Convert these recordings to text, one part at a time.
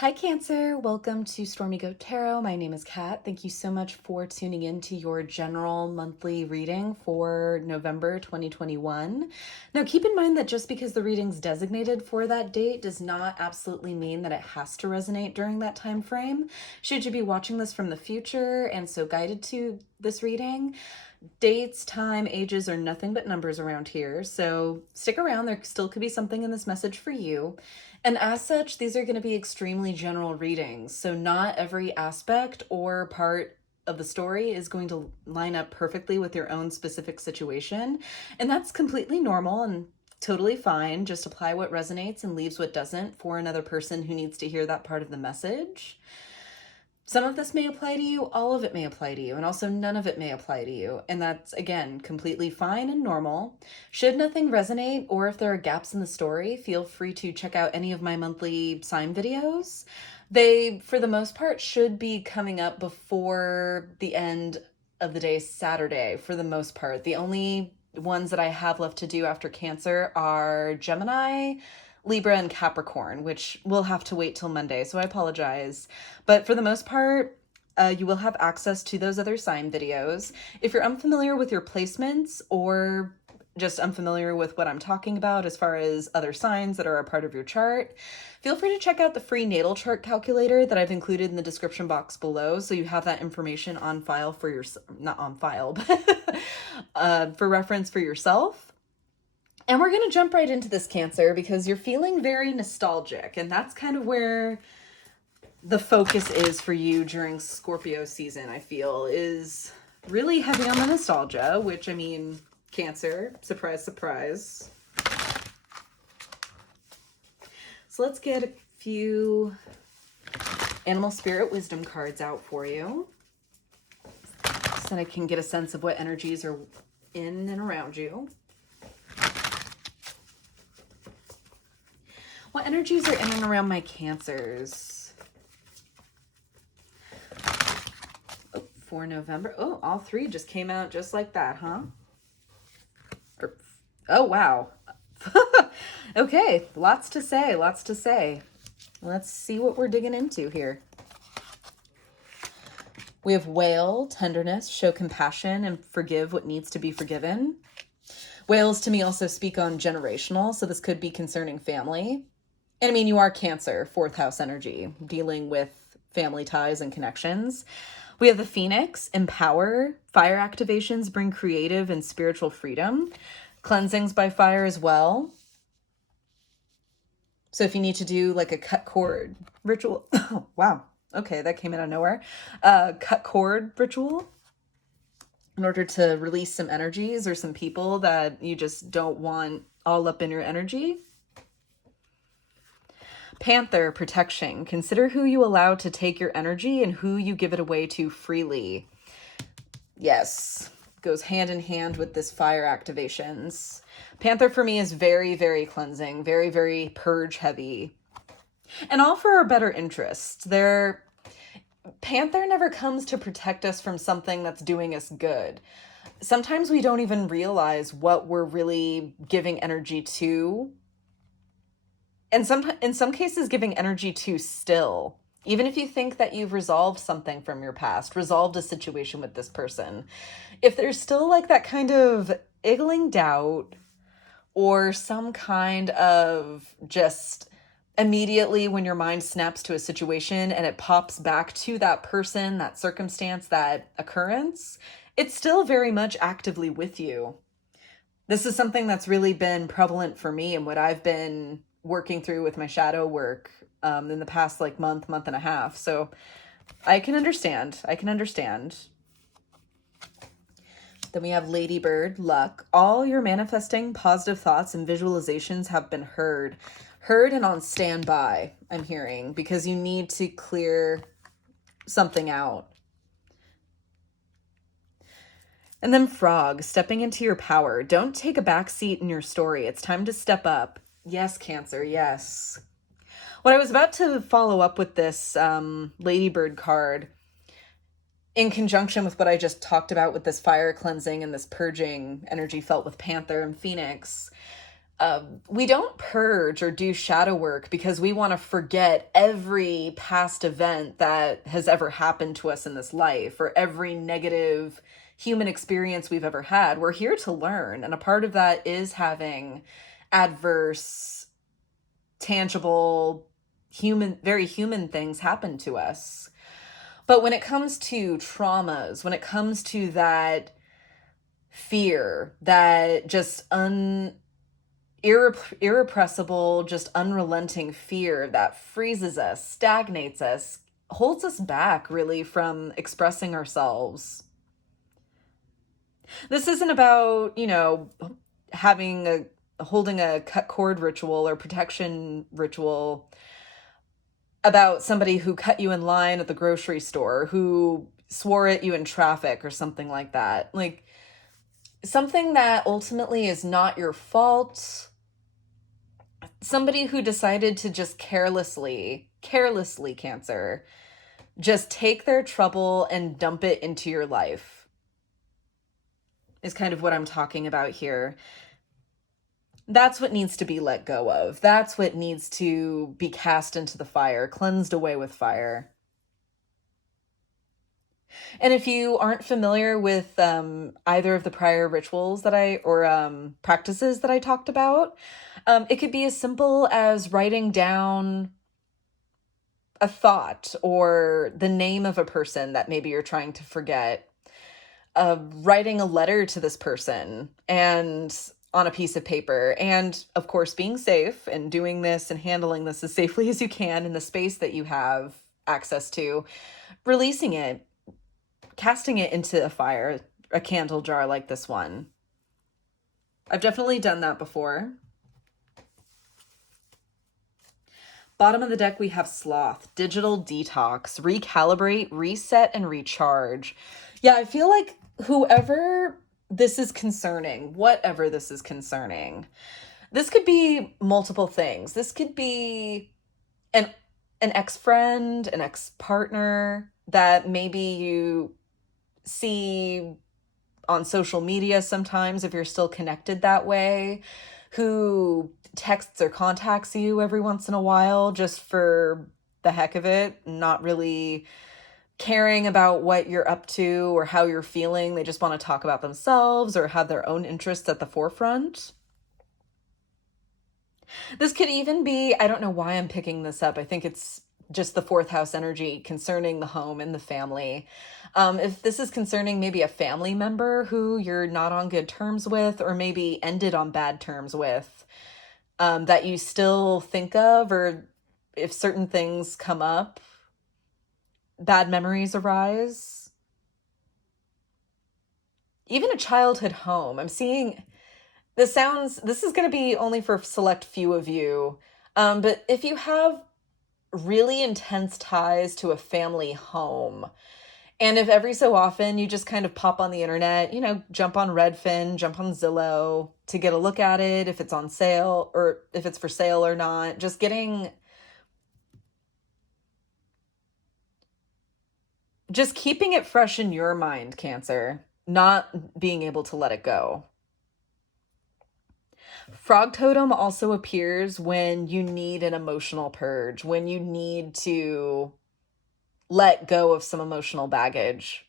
Hi, Cancer. Welcome to Stormy Goat Tarot. My name is Kat. Thank you so much for tuning in to your general monthly reading for November 2021. Now, keep in mind that just because the reading's designated for that date does not absolutely mean that it has to resonate during that time frame. Should you be watching this from the future and so guided to this reading, dates, time, ages are nothing but numbers around here. So stick around. There still could be something in this message for you. And as such, these are going to be extremely general readings. So not every aspect or part of the story is going to line up perfectly with your own specific situation. And that's completely normal and totally fine. Just apply what resonates and leaves what doesn't for another person who needs to hear that part of the message. Some of this may apply to you, all of it may apply to you, and also none of it may apply to you. And that's, again, completely fine and normal. Should nothing resonate, or if there are gaps in the story, feel free to check out any of my monthly sign videos. They, for the most part, should be coming up before the end of the day Saturday, for the most part. The only ones that I have left to do after Cancer are Gemini, Libra, and Capricorn, which will have to wait till Monday, so I apologize. But for the most part, you will have access to those other sign videos. If you're unfamiliar with your placements or just unfamiliar with what I'm talking about as far as other signs that are a part of your chart, feel free to check out the free natal chart calculator that I've included in the description box below, so you have that information on file for your, not on file, but for reference for yourself. And we're going to jump right into this, Cancer, because you're feeling very nostalgic, and that's kind of where the focus is for you during Scorpio season, I feel, is really heavy on the nostalgia, which, I mean, Cancer, surprise, surprise. So let's get a few animal spirit wisdom cards out for you so that I can get a sense of what energies are in and around you. What energies are in and around my Cancers? Oh, for November. Oh, all three just came out just like that, huh? Oh, wow. Okay, lots to say, lots to say. Let's see what we're digging into here. We have wail, tenderness, show compassion, and forgive what needs to be forgiven. Whales to me also speak on generational, so this could be concerning family. And I mean, you are Cancer, fourth house energy, dealing with family ties and connections. We have the Phoenix, empower. Fire activations bring creative and spiritual freedom. Cleansings by fire as well. So if you need to do like a cut cord ritual, oh, wow. Okay, that came out of nowhere. Cut cord ritual in order to release some energies or some people that you just don't want all up in your energy. Panther, protection. Consider who you allow to take your energy and who you give it away to freely. Yes, goes hand in hand with this fire activations. Panther for me is very, very cleansing, very, very purge heavy. And all for our better interest. Panther never comes to protect us from something that's doing us good. Sometimes we don't even realize what we're really giving energy to. And in some cases, giving energy to still. Even if you think that you've resolved something from your past, resolved a situation with this person, if there's still like that kind of iggling doubt or some kind of just immediately when your mind snaps to a situation and it pops back to that person, that circumstance, that occurrence, it's still very much actively with you. This is something that's really been prevalent for me and what I've been working through with my shadow work in the past like month and a half. So I can understand. Then we have Ladybird, luck. All your manifesting positive thoughts and visualizations have been heard and on standby, I'm hearing, because you need to clear something out. And then Frog, stepping into your power. Don't take a back seat in your story. It's time to step up. Yes, Cancer, yes. What I was about to follow up with this Ladybird card, in conjunction with what I just talked about with this fire cleansing and this purging energy felt with Panther and Phoenix, We don't purge or do shadow work because we want to forget every past event that has ever happened to us in this life, or every negative human experience we've ever had. We're here to learn. And a part of that is having adverse, tangible, very human things happen to us. But when it comes to traumas, when it comes to that fear, that just irrepressible, just unrelenting fear that freezes us, stagnates us, holds us back really from expressing ourselves. This isn't about, holding a cut cord ritual or protection ritual about somebody who cut you in line at the grocery store, who swore at you in traffic or something like that. Like, something that ultimately is not your fault. Somebody who decided to just carelessly, Cancer, just take their trouble and dump it into your life is kind of what I'm talking about here. That's what needs to be let go of. That's what needs to be cast into the fire, cleansed away with fire. And if you aren't familiar with either of the prior rituals or practices that I talked about, it could be as simple as writing down a thought or the name of a person that maybe you're trying to forget, writing a letter to this person and on a piece of paper, and of course being safe and doing this and handling this as safely as you can in the space that you have access to, releasing it, casting it into a fire, a candle jar like this one. I've definitely done that before. Bottom of the deck, we have Sloth, Digital Detox, Recalibrate, Reset, and Recharge. Yeah, I feel like whatever this is concerning, this could be multiple things. This could be an ex-friend, an ex-partner that maybe you see on social media sometimes, if you're still connected that way, who texts or contacts you every once in a while just for the heck of it, not really caring about what you're up to or how you're feeling. They just want to talk about themselves or have their own interests at the forefront. This could even be, I don't know why I'm picking this up. I think it's just the fourth house energy concerning the home and the family. If this is concerning maybe a family member who you're not on good terms with, or maybe ended on bad terms with, that you still think of, or if certain things come up, bad memories arise. Even a childhood home. I'm seeing, this is going to be only for a select few of you. But if you have really intense ties to a family home, and if every so often you just kind of pop on the internet, jump on Redfin, jump on Zillow to get a look at it, if it's on sale or if it's for sale or not, just keeping it fresh in your mind, Cancer, not being able to let it go. Frog totem also appears when you need an emotional purge, when you need to let go of some emotional baggage.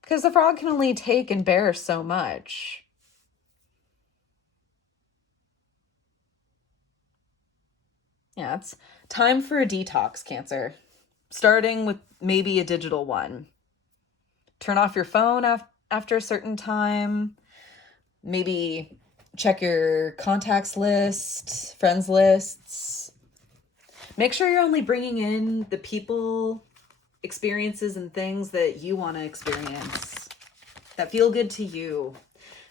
Because the frog can only take and bear so much. Yeah, it's time for a detox, Cancer. Starting with maybe a digital one. Turn off your phone after a certain time. Maybe check your contacts list, friends lists. Make sure you're only bringing in the people, experiences, and things that you want to experience, that feel good to you.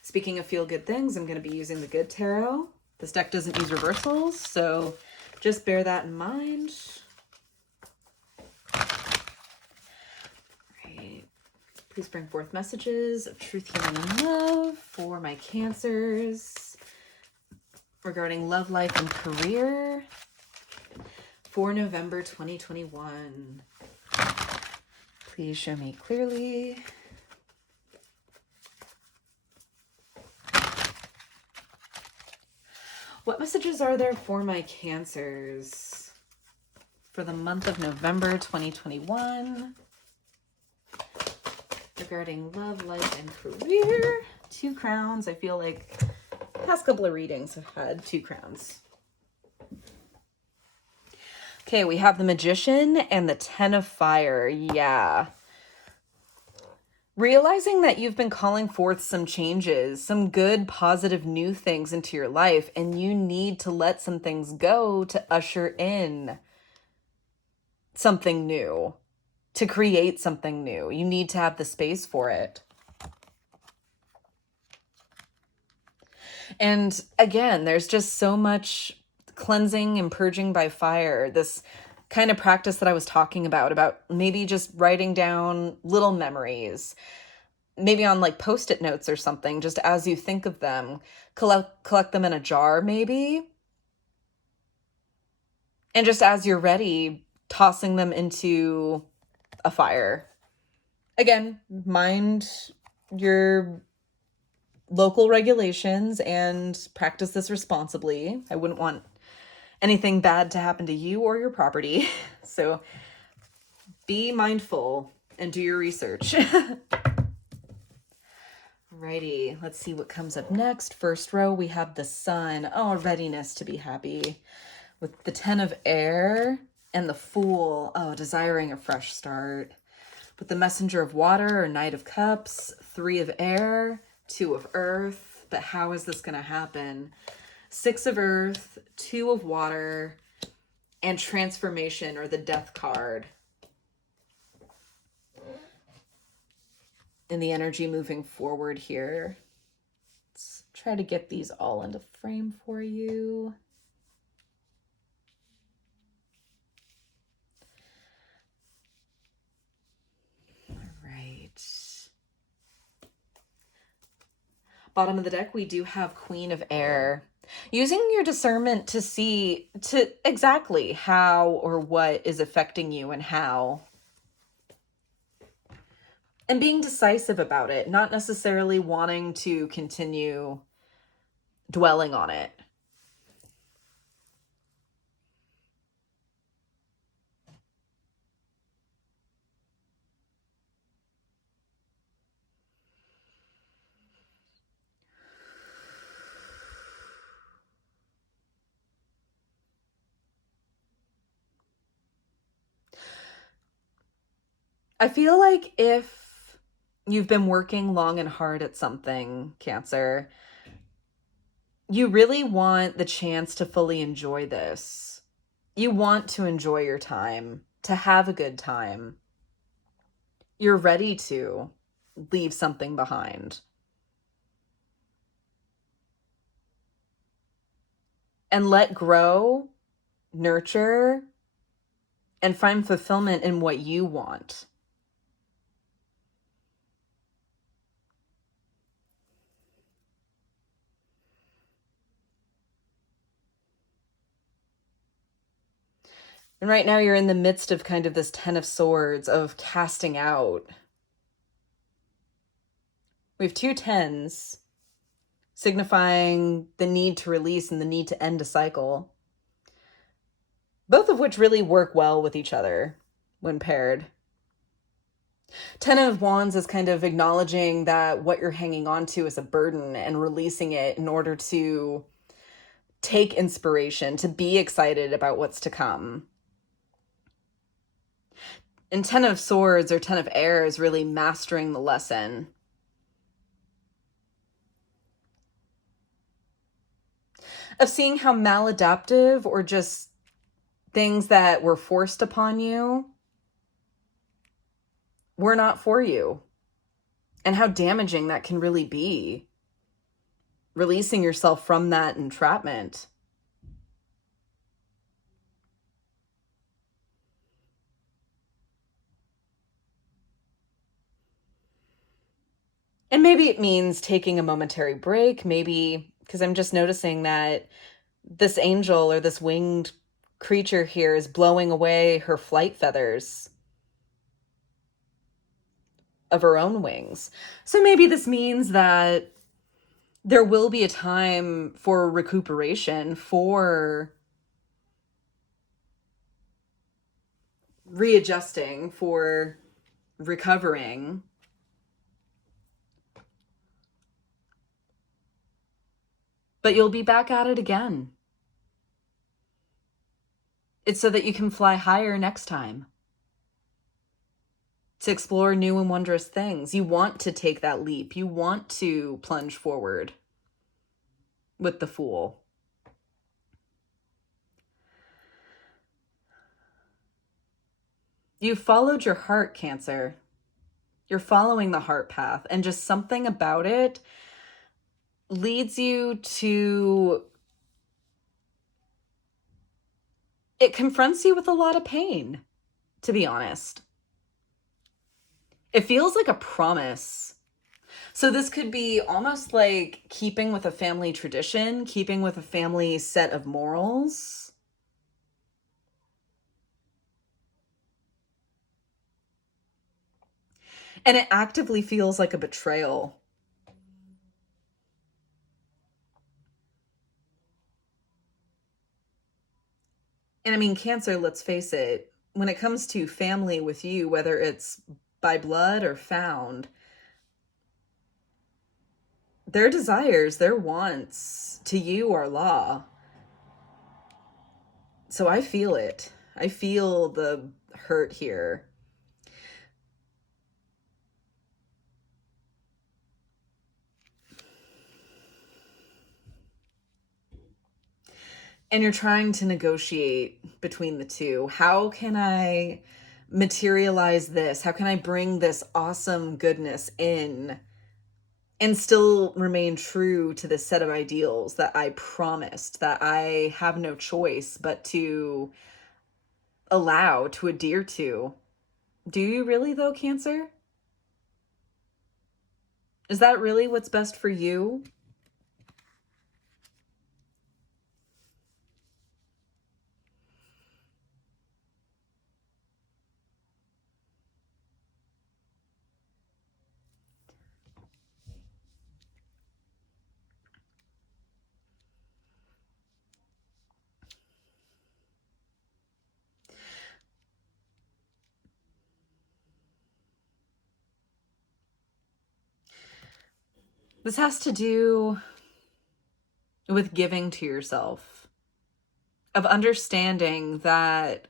Speaking of feel good things, I'm going to be using the Good Tarot. This deck doesn't use reversals, so just bear that in mind. Right. Please bring forth messages of truth, healing, and love for my Cancers regarding love, life, and career for November 2021. Please show me clearly. What messages are there for my Cancers for the month of November 2021 regarding love, life, and career? 2 crowns. I feel like the past couple of readings have had 2 crowns. Okay, we have the Magician and the 10 of Fire. Yeah. Realizing that you've been calling forth some changes, some good, positive, new things into your life, and you need to let some things go to usher in something new, to create something new. You need to have the space for it. And again, there's just so much cleansing and purging by fire. This kind of practice that I was talking about maybe just writing down little memories, maybe on like Post-it notes or something, just as you think of them, collect them in a jar maybe. And just as you're ready, tossing them into a fire. Again, mind your local regulations and practice this responsibly. I wouldn't want anything bad to happen to you or your property. So be mindful and do your research. Alrighty, let's see what comes up next. First row, we have the Sun. Oh, readiness to be happy. With the 10 of Air and the Fool. Oh, desiring a fresh start. With the Messenger of Water or Knight of Cups, 3 of Air, 2 of Earth. But how is this going to happen? 6 of Earth, 2 of Water, and Transformation or the Death card. And the energy moving forward here. Let's try to get these all into frame for you. All right. Bottom of the deck, we do have Queen of Air. Using your discernment to see exactly how or what is affecting you and how. And being decisive about it, not necessarily wanting to continue dwelling on it. I feel like if you've been working long and hard at something, Cancer, you really want the chance to fully enjoy this. You want to enjoy your time, to have a good time. You're ready to leave something behind. And let grow, nurture, and find fulfillment in what you want. And right now you're in the midst of kind of this 10 of Swords, of casting out. We have 2 10s, signifying the need to release and the need to end a cycle. Both of which really work well with each other when paired. 10 of Wands is kind of acknowledging that what you're hanging on to is a burden and releasing it in order to take inspiration, to be excited about what's to come. And 10 of Swords or 10 of Air is really mastering the lesson. Of seeing how maladaptive or just things that were forced upon you were not for you. And how damaging that can really be. Releasing yourself from that entrapment. And maybe it means taking a momentary break, maybe, because I'm just noticing that this angel or this winged creature here is blowing away her flight feathers of her own wings. So maybe this means that there will be a time for recuperation, for readjusting, for recovering. But you'll be back at it again. It's so that you can fly higher next time, to explore new and wondrous things. You want to take that leap. You want to plunge forward with the Fool. You followed your heart, Cancer. You're following the heart path, and just something about it leads you to... It confronts you with a lot of pain, to be honest. It feels like a promise. So this could be almost like keeping with a family tradition, keeping with a family set of morals. And it actively feels like a betrayal. And I mean, Cancer, let's face it, when it comes to family with you, whether it's by blood or found, their desires, their wants to you are law. So I feel it. I feel the hurt here. And you're trying to negotiate between the two. How can I materialize this? How can I bring this awesome goodness in and still remain true to this set of ideals that I promised, that I have no choice but to allow, to adhere to? Do you really, though, Cancer? Is that really what's best for you? This has to do with giving to yourself, of understanding that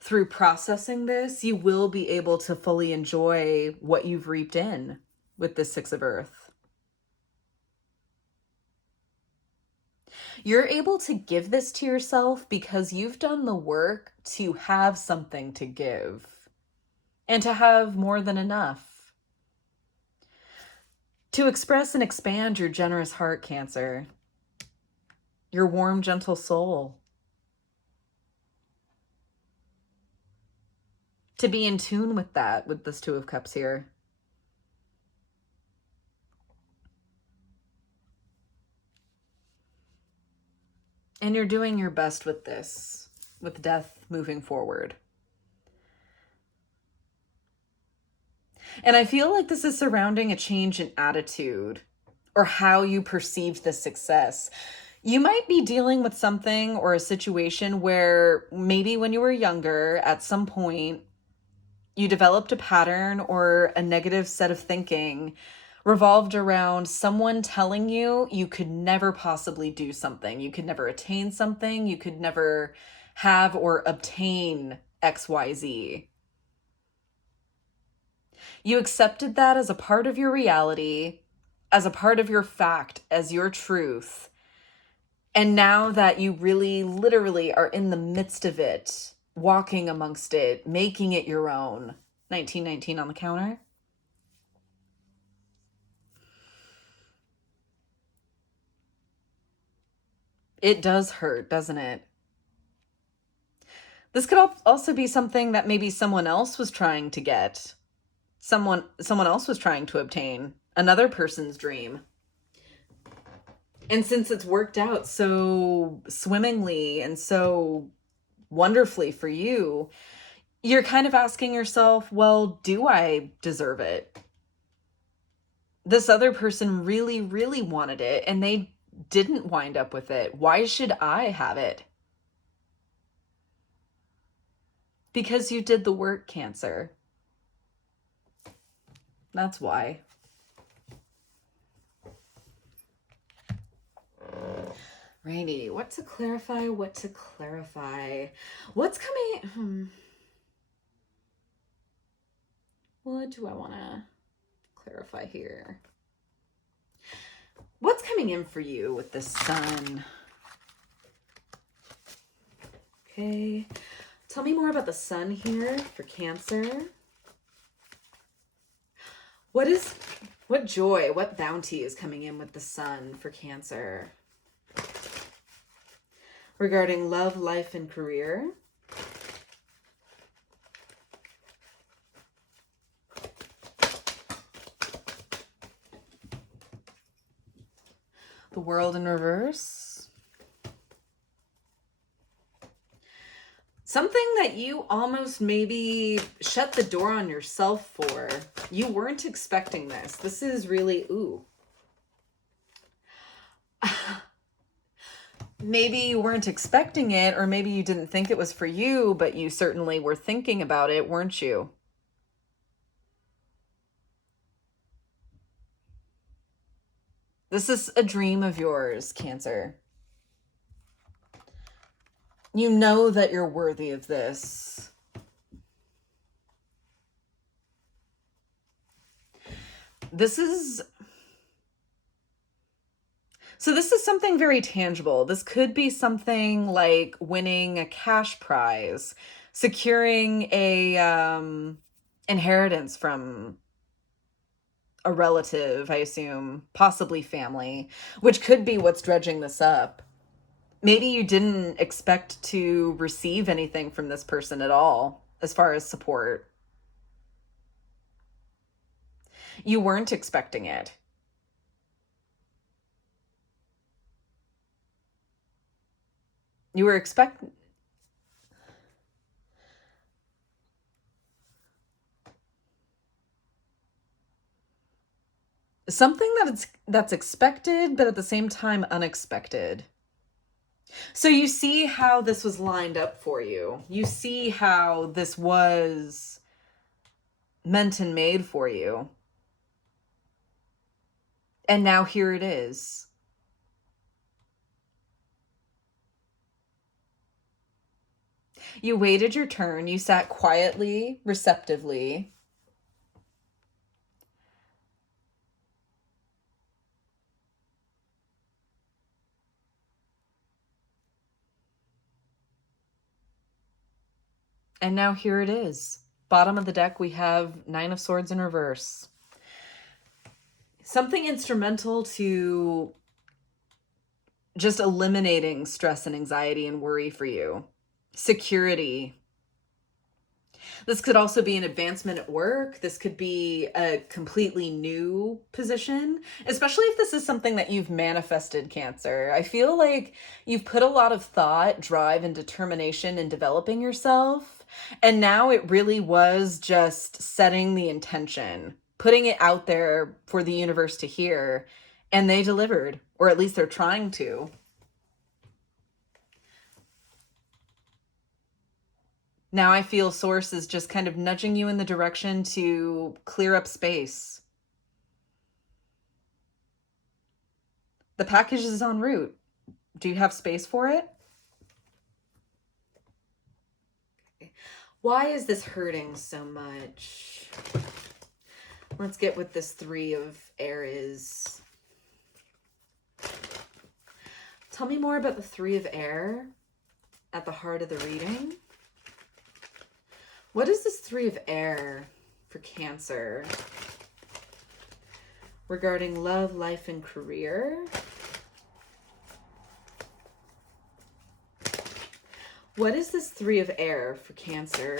through processing this, you will be able to fully enjoy what you've reaped in with the Six of Earth. You're able to give this to yourself because you've done the work to have something to give and to have more than enough. To express and expand your generous heart, Cancer, your warm, gentle soul. To be in tune with that, with this Two of Cups here. And you're doing your best with this, with death moving forward. And I feel like this is surrounding a change in attitude or how you perceived the success. You might be dealing with something or a situation where maybe when you were younger, at some point, you developed a pattern or a negative set of thinking revolved around someone telling you you could never possibly do something. You could never attain something. You could never have or obtain XYZ. You accepted that as a part of your reality, as a part of your fact, as your truth. And now that you really literally are in the midst of it, walking amongst it, making it your own. 1919 on the counter. It does hurt, doesn't it? This could also be something that maybe someone else was trying to get. Someone else was trying to obtain. Another person's dream. And since it's worked out so swimmingly and so wonderfully for you, you're kind of asking yourself, well, do I deserve it? this other person really, really wanted it and they didn't wind up with it. Why should I have it? Because you did the work, Cancer. That's why. Righty, what to clarify, what to clarify. What's coming? What do I want to clarify here? What's coming in for you with the sun? Okay. Tell me more about the sun here for Cancer. What joy, what bounty is coming in with the sun for Cancer? Regarding love, life, and career. The world in reverse. Something that you almost maybe shut the door on yourself for. You weren't expecting this. This is really, ooh. Maybe you weren't expecting it, or maybe you didn't think it was for you, but you certainly were thinking about it, weren't you? This is a dream of yours, Cancer. You know that you're worthy of this. This is something very tangible. This could be something like winning a cash prize, securing a inheritance from a relative, I assume, possibly family, which could be what's dredging this up. Maybe you didn't expect to receive anything from this person at all, as far as support. You weren't expecting it. You were expecting... something that's expected, but at the same time unexpected. So you see how this was lined up for you. You see how this was meant and made for you. And now here it is. You waited your turn. You sat quietly, receptively. And now here it is. Bottom of the deck, we have Nine of Swords in reverse. Something instrumental to just eliminating stress and anxiety and worry for you. Security. This could also be an advancement at work. This could be a completely new position, especially if this is something that you've manifested, Cancer. I feel like you've put a lot of thought, drive, and determination in developing yourself. And now it really was just setting the intention, putting it out there for the universe to hear. And they delivered, or at least they're trying to. Now I feel Source is just kind of nudging you in the direction to clear up space. The package is en route. Do you have space for it? Okay. Why is this hurting so much? Let's get what this Three of Air is. Tell me more about the Three of Air at the heart of the reading. What is this Three of Air for Cancer? Regarding love, life, and career. What is this Three of Air for Cancer?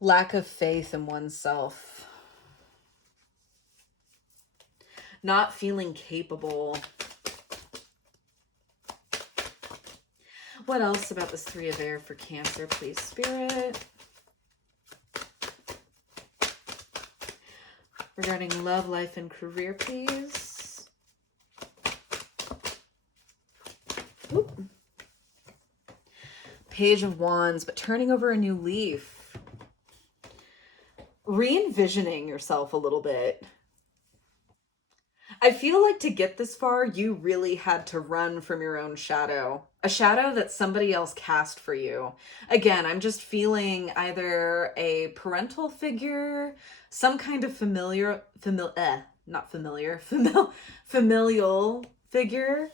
Lack of faith in oneself. Not feeling capable. What else about this Three of Air for Cancer, please, Spirit? Regarding love, life, and career, please. Oop. Page of Wands, but turning over a new leaf. Re-envisioning yourself a little bit. I feel like to get this far, you really had to run from your own shadow. A shadow that somebody else cast for you. Again, I'm just feeling either a parental figure, some kind of familial figure,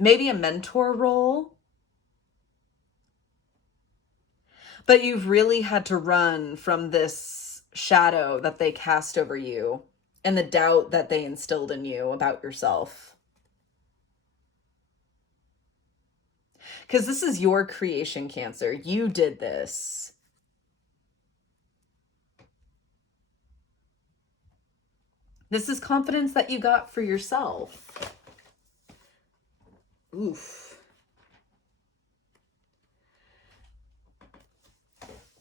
maybe a mentor role. But you've really had to run from this shadow that they cast over you and the doubt that they instilled in you about yourself. Because this is your creation, Cancer. You did this. This is confidence that you got for yourself. Oof.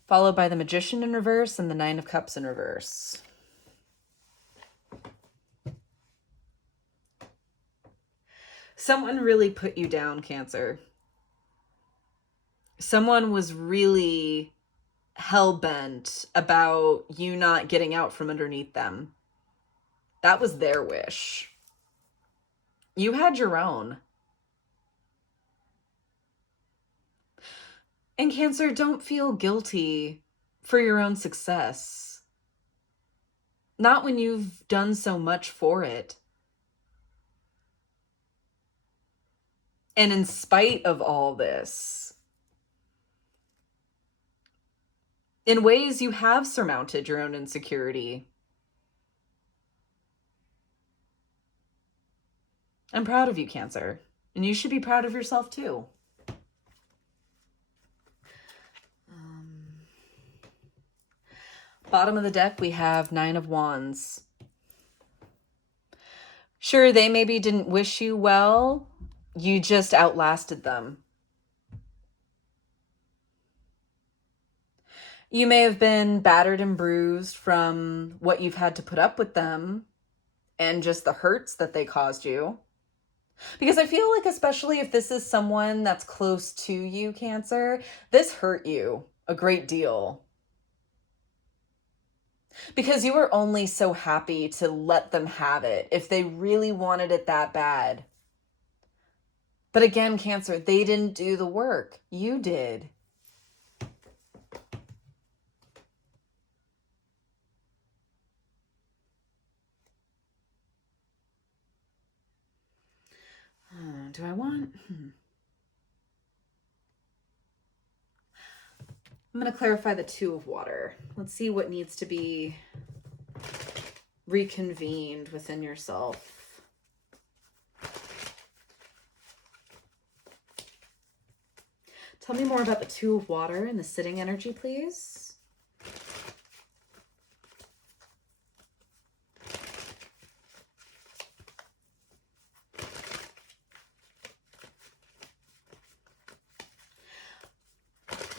Followed by the Magician in reverse and the Nine of Cups in reverse. Someone really put you down, Cancer. Someone was really hell-bent about you not getting out from underneath them. That was their wish. You had your own. And Cancer, don't feel guilty for your own success. Not when you've done so much for it. And in spite of all this, in ways you have surmounted your own insecurity. I'm proud of you, Cancer. And you should be proud of yourself too. Bottom of the deck, we have Nine of Wands. Sure, they maybe didn't wish you well. You just outlasted them. You may have been battered and bruised from what you've had to put up with them and just the hurts that they caused you. Because I feel like, especially if this is someone that's close to you, Cancer, this hurt you a great deal. Because you were only so happy to let them have it if they really wanted it that bad. But again, Cancer, they didn't do the work. You did. Do I want? I'm going to clarify the Two of Water. Let's see what needs to be reconvened within yourself. Tell me more about the Two of Water and the sitting energy, please.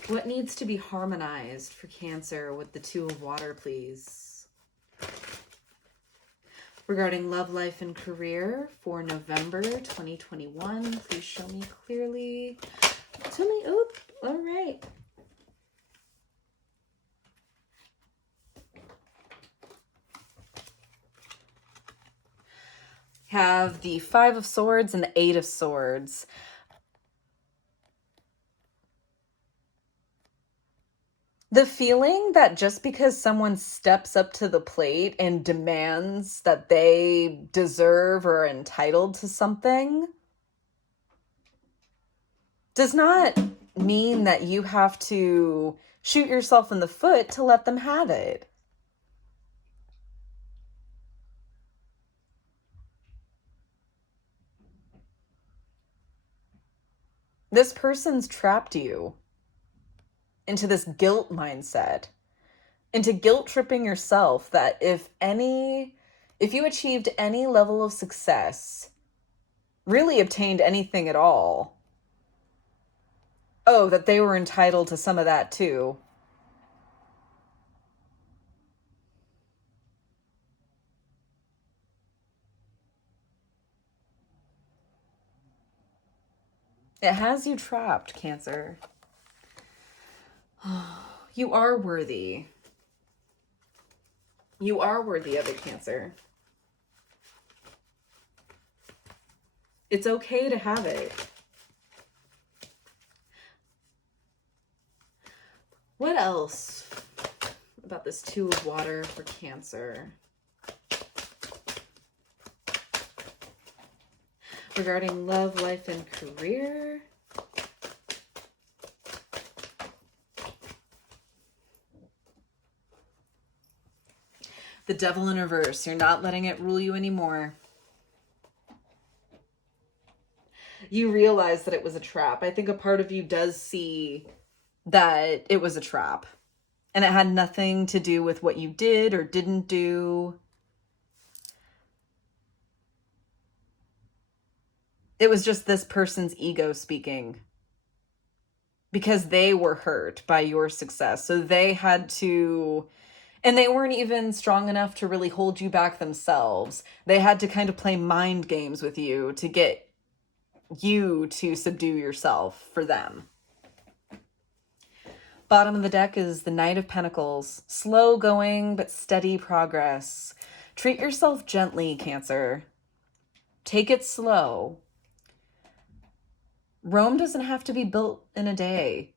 What needs to be harmonized for Cancer with the Two of Water, please? Regarding love, life, and career for November 2021, please show me clearly. Tell me, oop, all right. Have the Five of Swords and the Eight of Swords. The feeling that just because someone steps up to the plate and demands that they deserve or are entitled to something does not mean that you have to shoot yourself in the foot to let them have it. This person's trapped you into this guilt mindset, into guilt tripping yourself that if you achieved any level of success, really obtained anything at all, oh, that they were entitled to some of that too. It has you trapped, Cancer. You are worthy. You are worthy of it, Cancer. It's okay to have it. What else about this Two of Water for Cancer? Regarding love, life, and career. The Devil in reverse. You're not letting it rule you anymore. You realize that it was a trap. I think a part of you does see that it was a trap. And it had nothing to do with what you did or didn't do. It was just this person's ego speaking. Because they were hurt by your success. So they had to... And they weren't even strong enough to really hold you back themselves. They had to kind of play mind games with you to get you to subdue yourself for them. Bottom of the deck is the Knight of Pentacles. Slow going, but steady progress. Treat yourself gently, Cancer. Take it slow. Rome doesn't have to be built in a day.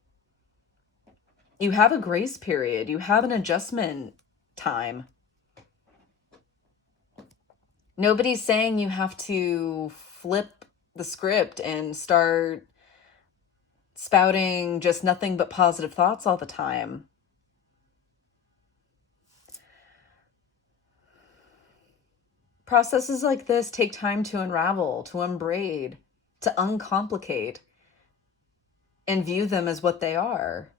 You have a grace period. You have an adjustment time. Nobody's saying you have to flip the script and start spouting just nothing but positive thoughts all the time. Processes like this take time to unravel, to unbraid, to uncomplicate, and view them as what they are.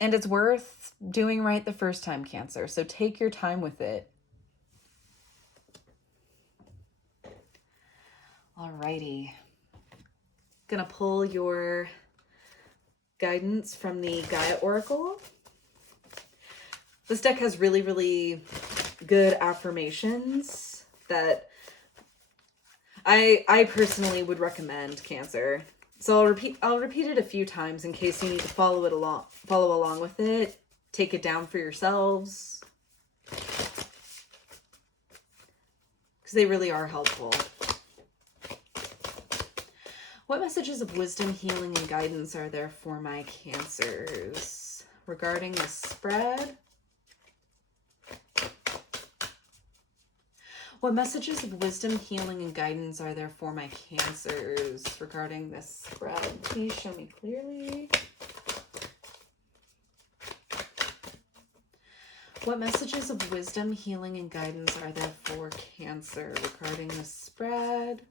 And it's worth doing right the first time, Cancer. So take your time with it. Alrighty. Gonna pull your guidance from the Gaia Oracle. This deck has really, really good affirmations that I personally would recommend, Cancer. So I'll repeat it a few times in case you need to follow along with it. Take it down for yourselves. Because they really are helpful. What messages of wisdom, healing, and guidance are there for my Cancers? Regarding the spread. What messages of wisdom, healing, and guidance are there for my Cancers regarding this spread? Please show me clearly. What messages of wisdom, healing, and guidance are there for Cancer regarding this spread?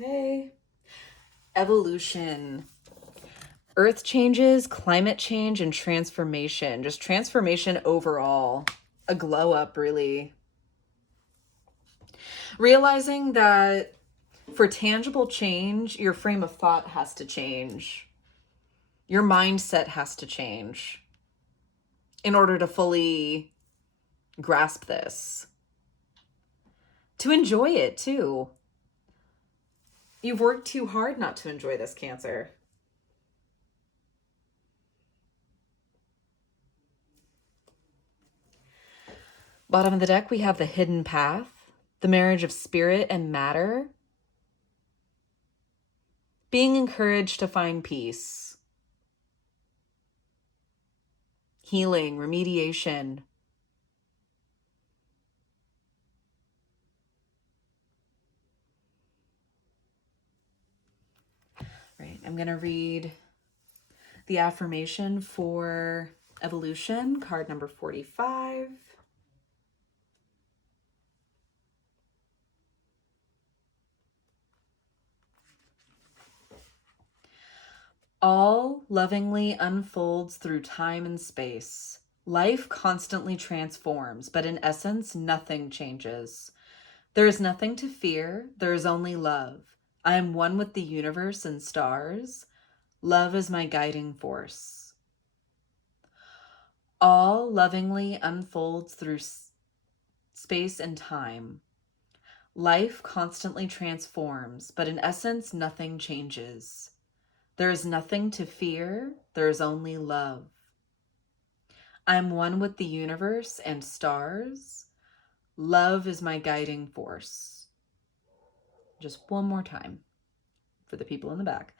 Okay. Evolution. Earth changes, climate change, and transformation. Just transformation overall. A glow up, really. Realizing that for tangible change, your frame of thought has to change. Your mindset has to change in order to fully grasp this. To enjoy it, too. You've worked too hard not to enjoy this, Cancer. Bottom of the deck, we have the Hidden Path, the marriage of spirit and matter. Being encouraged to find peace. Healing, remediation. Right, I'm going to read the affirmation for evolution, card number 45. All lovingly unfolds through time and space. Life constantly transforms, but in essence, nothing changes. There is nothing to fear, there is only love. I am one with the universe and stars. Love is my guiding force. All lovingly unfolds through space and time. Life constantly transforms, but in essence, nothing changes. There is nothing to fear, there is only love. I am one with the universe and stars. Love is my guiding force. Just one more time for the people in the back.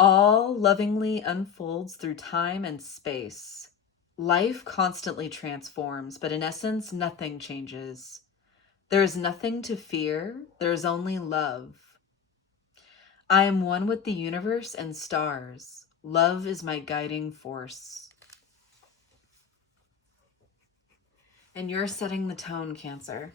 All lovingly unfolds through time and space. Life constantly transforms, but in essence, nothing changes. There is nothing to fear, there is only love. I am one with the universe and stars. Love is my guiding force. And you're setting the tone, Cancer.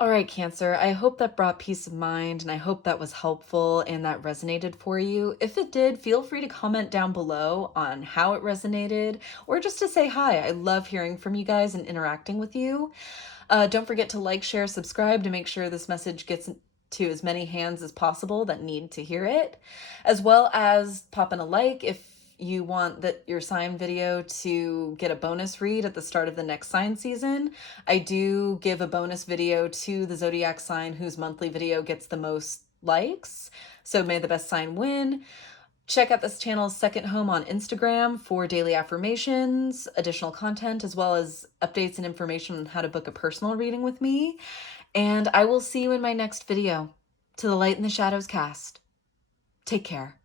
All right, Cancer, I hope that brought peace of mind, and I hope that was helpful and that resonated for you. If it did, feel free to comment down below on how it resonated, or just to say hi. I love hearing from you guys and interacting with you. Don't forget to like, share, subscribe to make sure this message gets to as many hands as possible that need to hear it, as well as pop in a like if you want that your sign video to get a bonus read at the start of the next sign season. I do give a bonus video to the zodiac sign whose monthly video gets the most likes. So may the best sign win. Check out this channel's second home on Instagram for daily affirmations, additional content, as well as updates and information on how to book a personal reading with me. And I will see you in my next video. To the Light and the Shadows cast. Take care.